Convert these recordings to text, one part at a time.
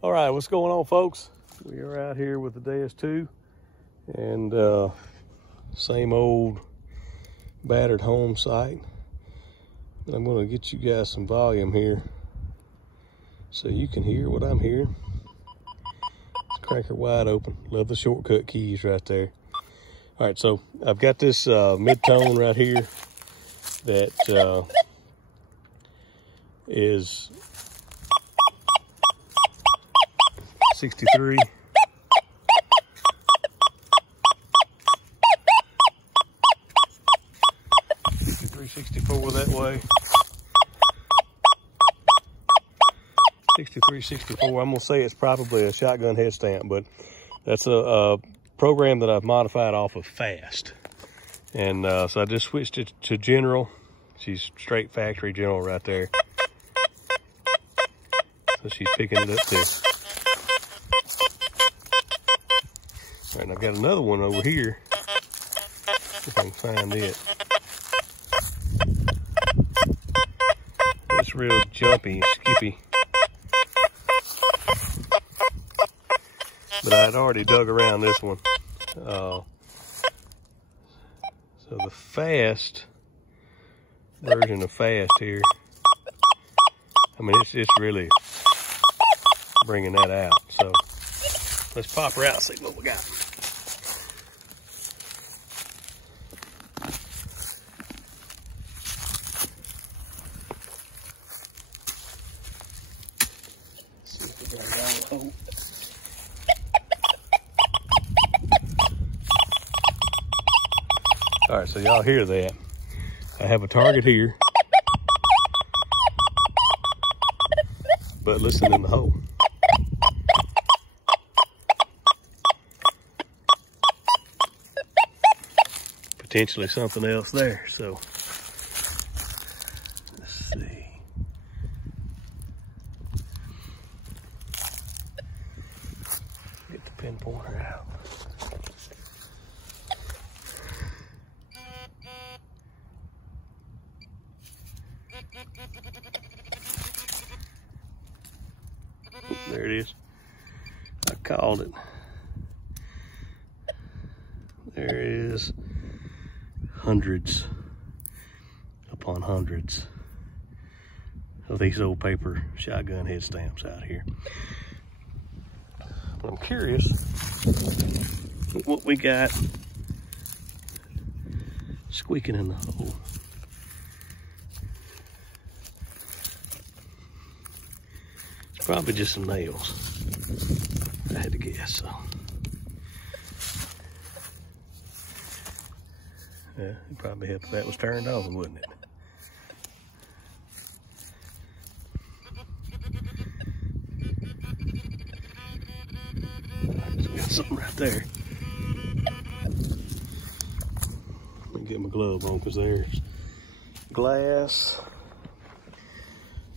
All right, what's going on, folks? We are out here with the Deus II, and same old battered home site. But I'm going to get you guys some volume here so you can hear what I'm hearing. Let's crank her wide open. Love the shortcut keys right there. All right, so I've got this mid-tone right here that is 63. 64 that way. 63, 64. I'm gonna say it's probably a shotgun head stamp, but that's a program that I've modified off of Fast. And so I just switched it to general. She's straight factory general right there. So she's picking it up too. All right, and I've got another one over here. If I can find it. It's real jumpy, skippy. But I'd already dug around this one. So the Fast version of Fast here, I mean, it's really bringing that out. So let's pop her out and see what we got. See if we got it out of the hole. All right, so y'all hear that. I have a target here, but listen in the hole. Potentially something else there, so let's see. Get the pin pointer out. There it is. I called it. There is hundreds upon hundreds of these old paper shotgun head stamps out here. But I'm curious what we got squeaking in the hole. Probably just some nails, I had to guess, so. Yeah, it'd probably help if that was turned on, wouldn't it? So we got something right there. Let me get my glove on, because there's glass,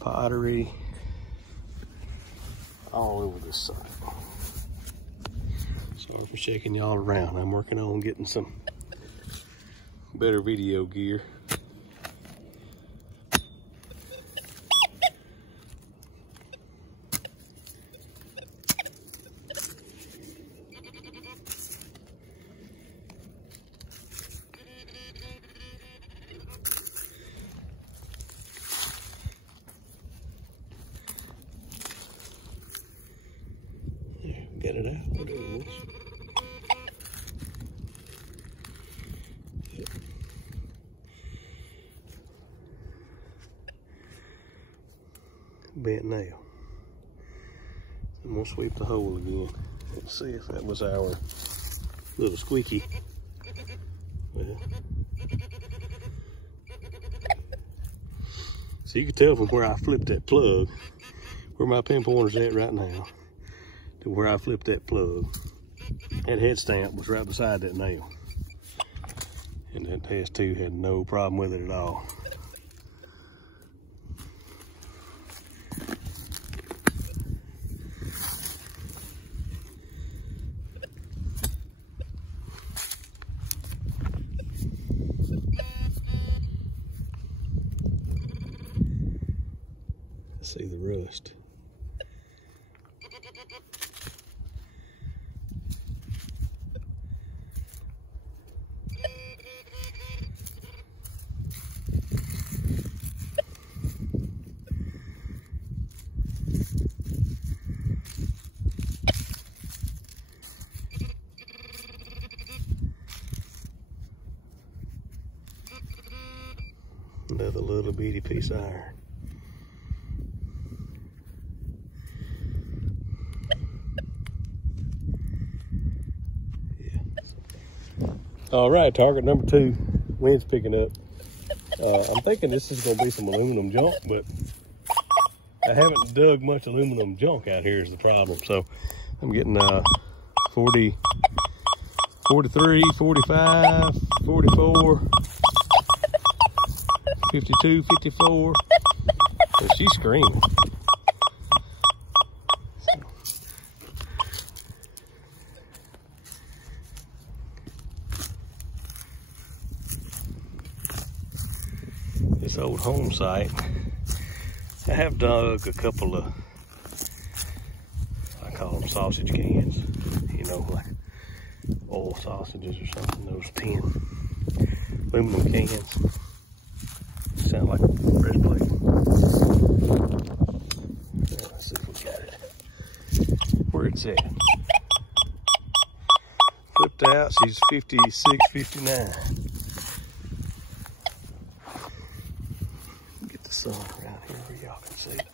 pottery, all over this side. Sorry for shaking y'all around. I'm working on getting some better video gear. Get it out, whatever it was. Yep. Bent nail. I'm gonna sweep the hole again. Let's see if that was our little squeaky. Well, so you can tell from where I flipped that plug, where my pin pointer's at right now, to where I flipped that plug. That head stamp was right beside that nail. And that Deus II had no problem with it at all. See the rust. Another little bitty piece of iron. Yeah. All right, target number 2. Wind's picking up. I'm thinking this is gonna be some aluminum junk, but I haven't dug much aluminum junk out here is the problem. So I'm getting 40, 43, 45, 44, 52, 54, and she's screaming. This old home site, I have dug a couple of, I call them sausage cans, you know, like oil sausages or something, those tin aluminum cans. Sound like a breastplate. Let's see if we got it. Where it's at. Flipped out, she's 56, 59. Get the sun around here where y'all can see it.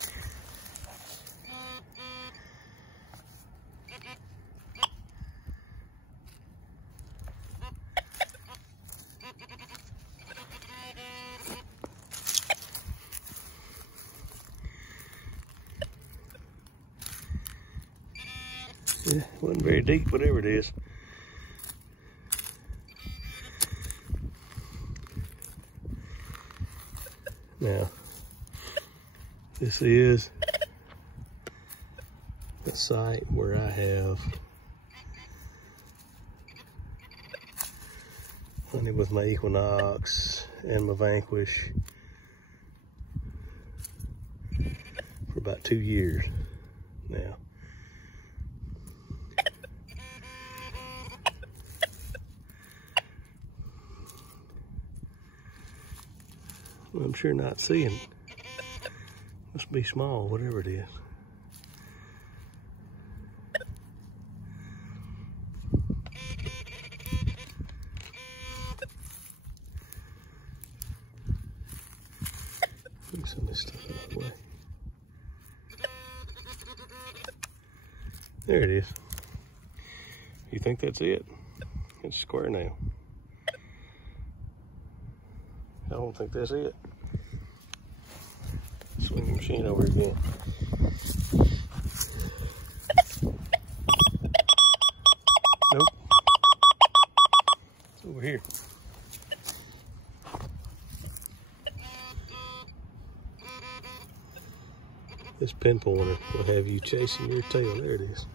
Yeah, wasn't very deep, whatever it is. Now, this is the site where I have hunted with my Equinox and my Vanquish for about 2 years now. I'm sure not seeing it. Must be small, whatever it is. Look some of this stuff out of the way. There it is. You think that's it? It's square now. I don't think that's it. Swing the machine over again. Nope. It's over here. This pin pointer will have you chasing your tail. There it is.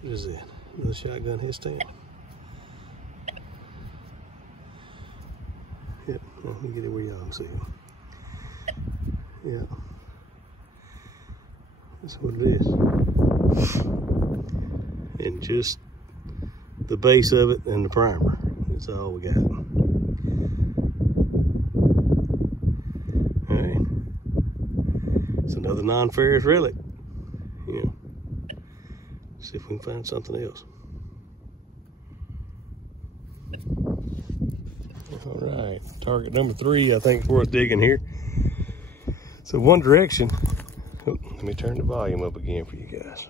What is that? Another shotgun head stand. Yep, let me get it where y'all can see it. Yeah, that's what it is. And just the base of it and the primer. That's all we got. All right. It's another non-ferrous relic. Yeah. See if we can find something else. All right, target number 3, I think, is worth digging here. So one direction. Oh, let me turn the volume up again for you guys.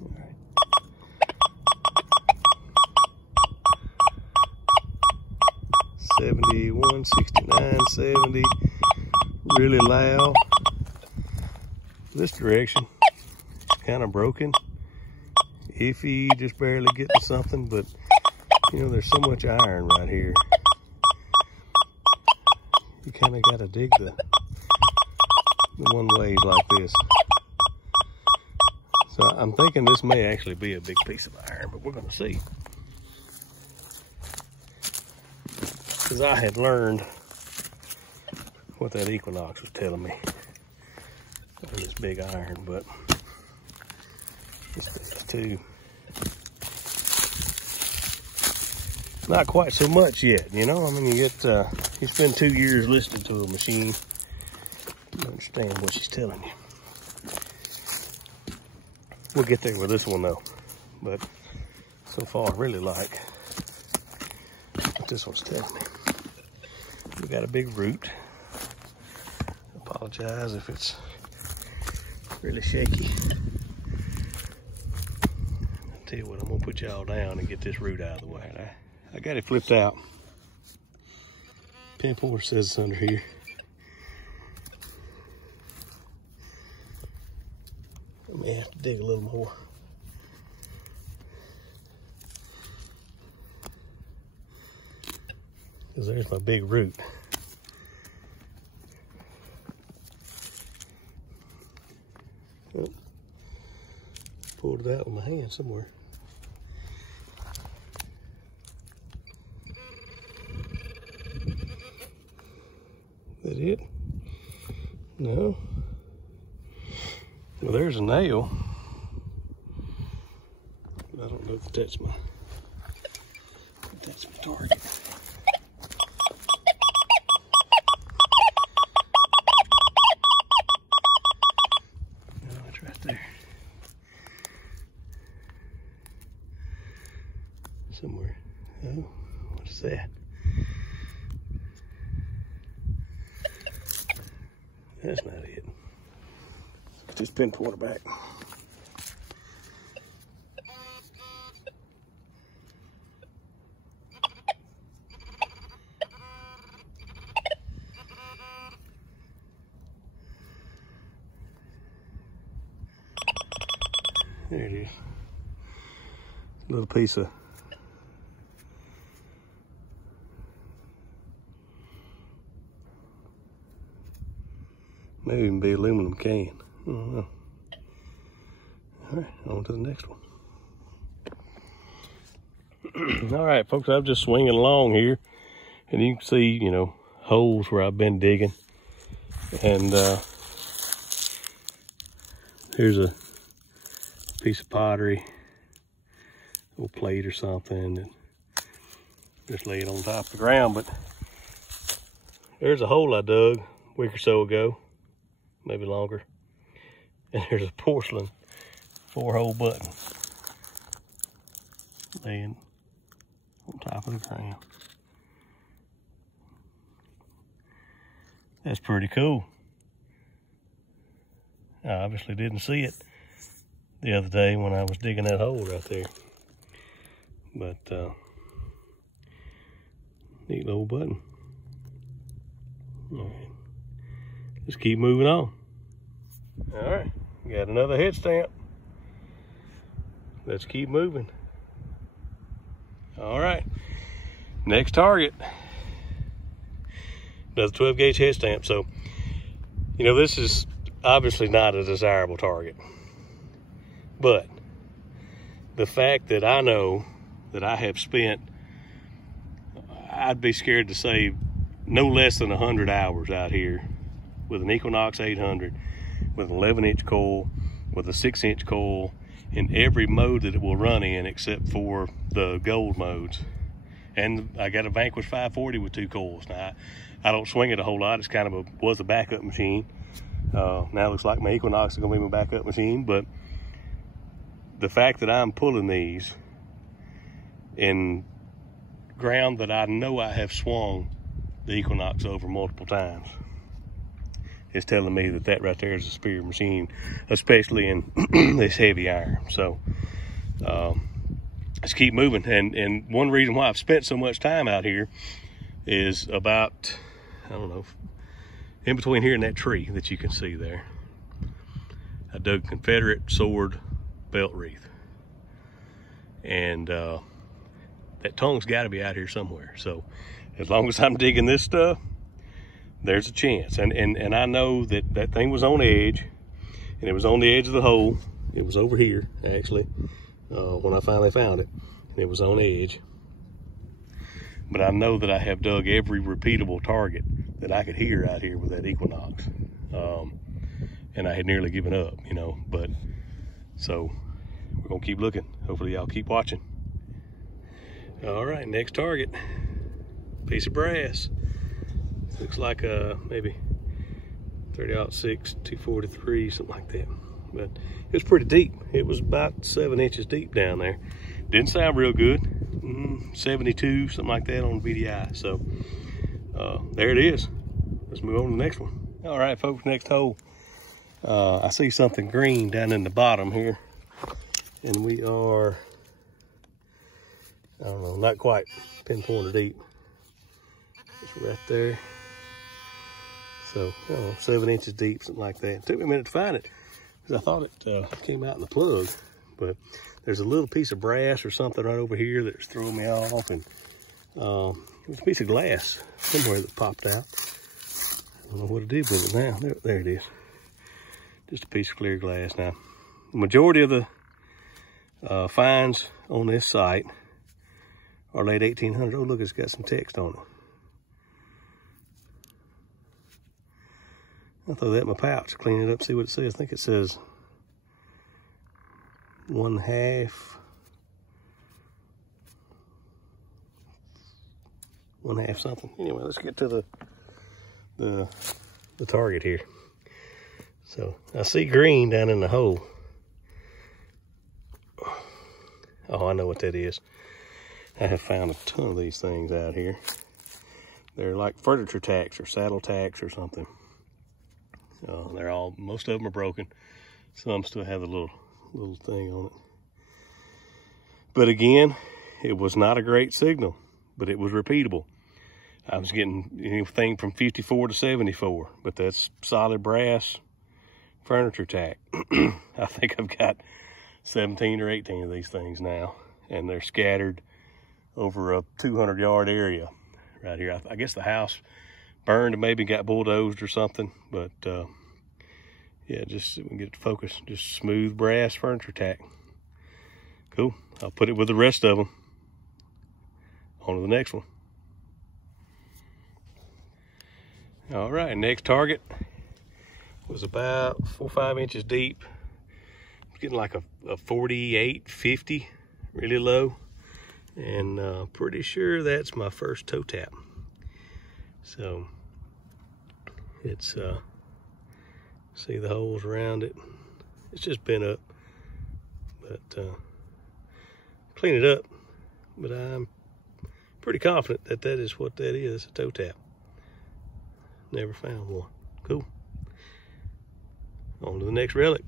All right. 71, 69, 70, really loud. This direction, kind of broken. Iffy, just barely getting something, but you know, there's so much iron right here. You kind of got to dig the one ways like this. So I'm thinking this may actually be a big piece of iron, but we're going to see. Because I had learned what that Equinox was telling me. and this big iron, but this too. Not quite so much yet, you know. I mean, you spend 2 years listening to a machine, you understand what she's telling you. We'll get there with this one though, but so far I really like what this one's telling me. We got a big root. Apologize if it's really shaky. I'll tell you what, I'm gonna put y'all down and get this root out of the way. I got it flipped out. Pinpointer says it's under here. I may have to dig a little more. Because there's my big root. Oh, pulled it out with my hand somewhere. Is that it? No. Well, there's a nail. I don't know if that's my target. No, it's right there. Somewhere. Oh, what's that? That's not it. Let's just pinpoint it back. There it is. A little piece of maybe even be aluminum can. I don't know. All right, on to the next one. All right, folks, I'm just swinging along here, and you can see, you know, holes where I've been digging. And here's a piece of pottery, little plate or something, and just lay it on top of the ground. But there's a hole I dug a week or so ago, maybe longer, and there's a porcelain 4-hole button laying on top of the ground. That's pretty cool. I obviously didn't see it the other day when I was digging that hole right there. But neat little button. All right, let's keep moving on. All right, we got another head stamp. Let's keep moving. All right, next target. Another 12 gauge head stamp. So, you know, this is obviously not a desirable target, but the fact that I know that I have spent, I'd be scared to say, no less than 100 hours out here with an Equinox 800, with an 11-inch coil, with a 6-inch coil, in every mode that it will run in except for the gold modes. And I got a Vanquish 540 with 2 coils. Now, I don't swing it a whole lot. It's kind of was a backup machine. Now it looks like my Equinox is gonna be my backup machine, but the fact that I'm pulling these in ground that I know I have swung the Equinox over multiple times is telling me that that right there is a superior machine, especially in this heavy iron. So let's keep moving. And one reason why I've spent so much time out here is about, I don't know, in between here and that tree that you can see there, I dug Confederate sword belt wreath. And that tongue's got to be out here somewhere. So as long as I'm digging this stuff, there's a chance. And I know that that thing was on edge, and it was on the edge of the hole. It was over here, actually, when I finally found it. And it was on edge. But I know that I have dug every repeatable target that I could hear out here with that Equinox. and I had nearly given up, you know. But so we're gonna keep looking. Hopefully y'all keep watching. All right, next target, piece of brass. Looks like maybe 30-06, 243, something like that. But it was pretty deep. It was about 7 inches deep down there. Didn't sound real good. 72, something like that on VDI. So there it is. Let's move on to the next one. All right, folks, next hole. I see something green down in the bottom here. And we are, I don't know, not quite pinpointed deep. It's right there. So, I don't know, 7 inches deep, something like that. It took me a minute to find it, because I thought it came out in the plug. But there's a little piece of brass or something right over here that's throwing me off. And there's a piece of glass somewhere that popped out. I don't know what it did with it now. There it is. Just a piece of clear glass. Now, the majority of the finds on this site are late 1800s. Oh, look, it's got some text on it. I'll throw that in my pouch, clean it up, see what it says. I think it says 1/2 something. Anyway, let's get to the target here. So I see green down in the hole. Oh, I know what that is. I have found a ton of these things out here. They're like furniture tacks or saddle tacks or something. Most of them are broken. Some still have the little thing on it. But again, it was not a great signal, but it was repeatable. I was getting anything from 54 to 74, but that's solid brass furniture tack. I think I've got 17 or 18 of these things now, and they're scattered over a 200-yard area right here. I guess the house burned and maybe got bulldozed or something, but yeah, just we can get it to focus. Just smooth brass furniture tack. Cool. I'll put it with the rest of them. On to the next one. All right, next target was about 4 or 5 inches deep. It's getting like a 48, 50, really low. And pretty sure that's my first toe tap. So it's, see the holes around it. It's just bent up, but clean it up. But I'm pretty confident that that is what that is, a toe tap. Never found one. Cool. On to the next relic.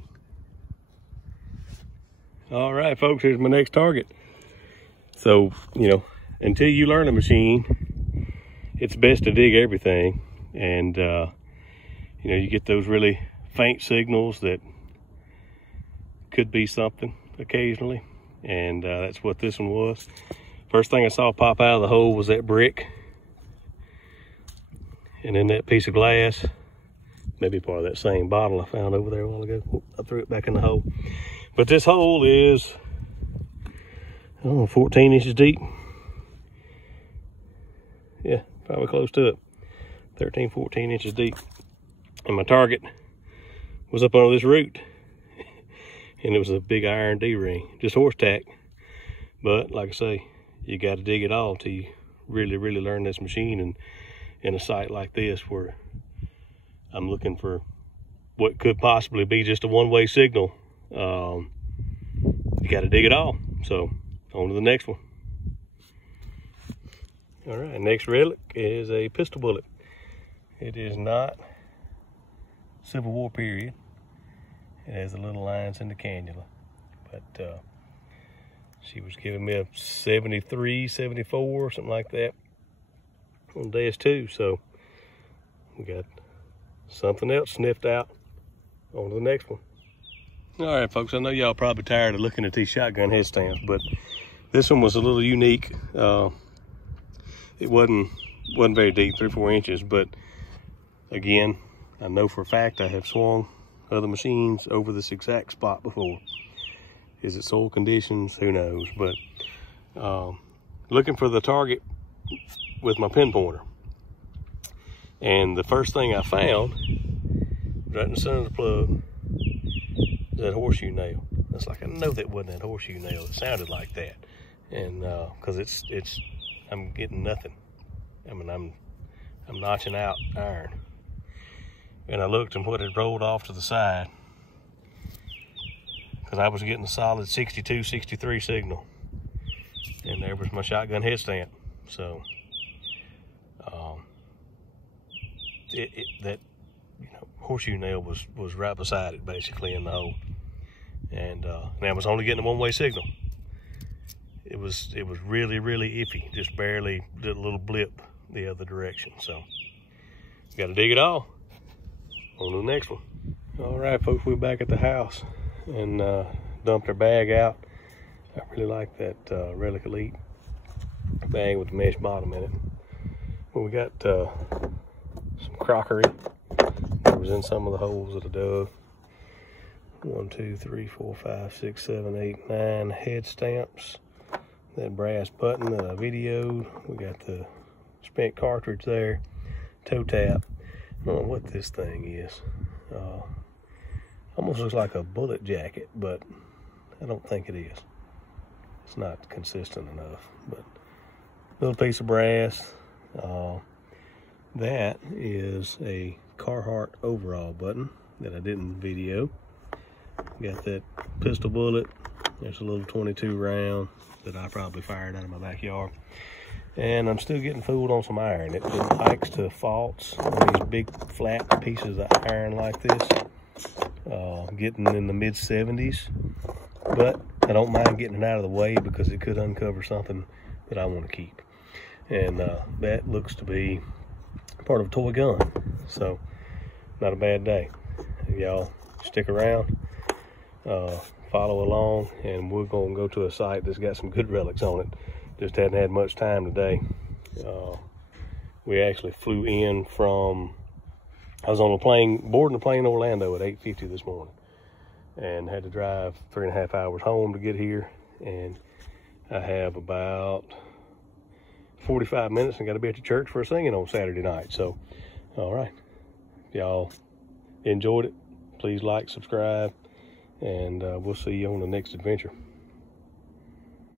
All right, folks, here's my next target. So, you know, until you learn a machine, it's best to dig everything. And, you know, you get those really faint signals that could be something occasionally. And that's what this one was. First thing I saw pop out of the hole was that brick. And then that piece of glass, maybe part of that same bottle I found over there a while ago. Oop, I threw it back in the hole. But this hole is, I don't know, 14 inches deep. Yeah, probably close to it. 13, 14 inches deep. And my target was up under this root. And it was a big iron D-ring, just horse tack. But like I say, you got to dig it all till you really, really learn this machine. And in a site like this where I'm looking for what could possibly be just a one-way signal, you got to dig it all. So on to the next one. All right, next relic is a pistol bullet. It is not Civil War period. It has the little lines in the cannula, but she was giving me a 73, 74, something like that on Deus II. So we got something else sniffed out. On to the next one. All right, folks, I know y'all probably tired of looking at these shotgun headstands, but this one was a little unique. It wasn't very deep, 3 or 4 inches, but again, I know for a fact I have swung other machines over this exact spot before. Is it soil conditions? Who knows? But looking for the target with my pinpointer. And the first thing I found right in the center of the plug, is that horseshoe nail. It's like, I know that wasn't that horseshoe nail. It sounded like that. And because I'm getting nothing. I mean, I'm notching out iron. And I looked, and what had rolled off to the side, because I was getting a solid 62, 63 signal. And there was my shotgun head stamp. So that horseshoe nail was right beside it, basically, in the hole. And now I was only getting a one-way signal. It was really, really iffy. Just barely did a little blip the other direction. So got to dig it all. On to the next one. All right, folks, we're back at the house and dumped our bag out. I really like that Relic Elite bag with the mesh bottom in it. Well, we got some crockery that was in some of the holes that I dug. 1, 2, 3, 4, 5, 6, 7, 8, 9 head stamps. That brass button that I videoed. We got the spent cartridge there. Toe tap. I don't know what this thing is. Almost looks like a bullet jacket, but I don't think it is. It's not consistent enough. But little piece of brass. That is a Carhartt overall button that I didn't video. Got that pistol bullet. There's a little 22 round that I probably fired out of my backyard. And I'm still getting fooled on some iron. It likes to faults on these big flat pieces of iron like this. Getting in the mid 70s. But I don't mind getting it out of the way because it could uncover something that I want to keep. And that looks to be part of a toy gun. So, not a bad day. Y'all stick around, follow along, and we're going to go to a site that's got some good relics on it. Just hadn't had much time today. We actually flew in from, I was on a plane, boarding a plane in Orlando at 8:50 this morning, and had to drive 3.5 hours home to get here. And I have about 45 minutes and got to be at the church for a singing on Saturday night. So, all right, if y'all enjoyed it, please like, subscribe, and we'll see you on the next adventure.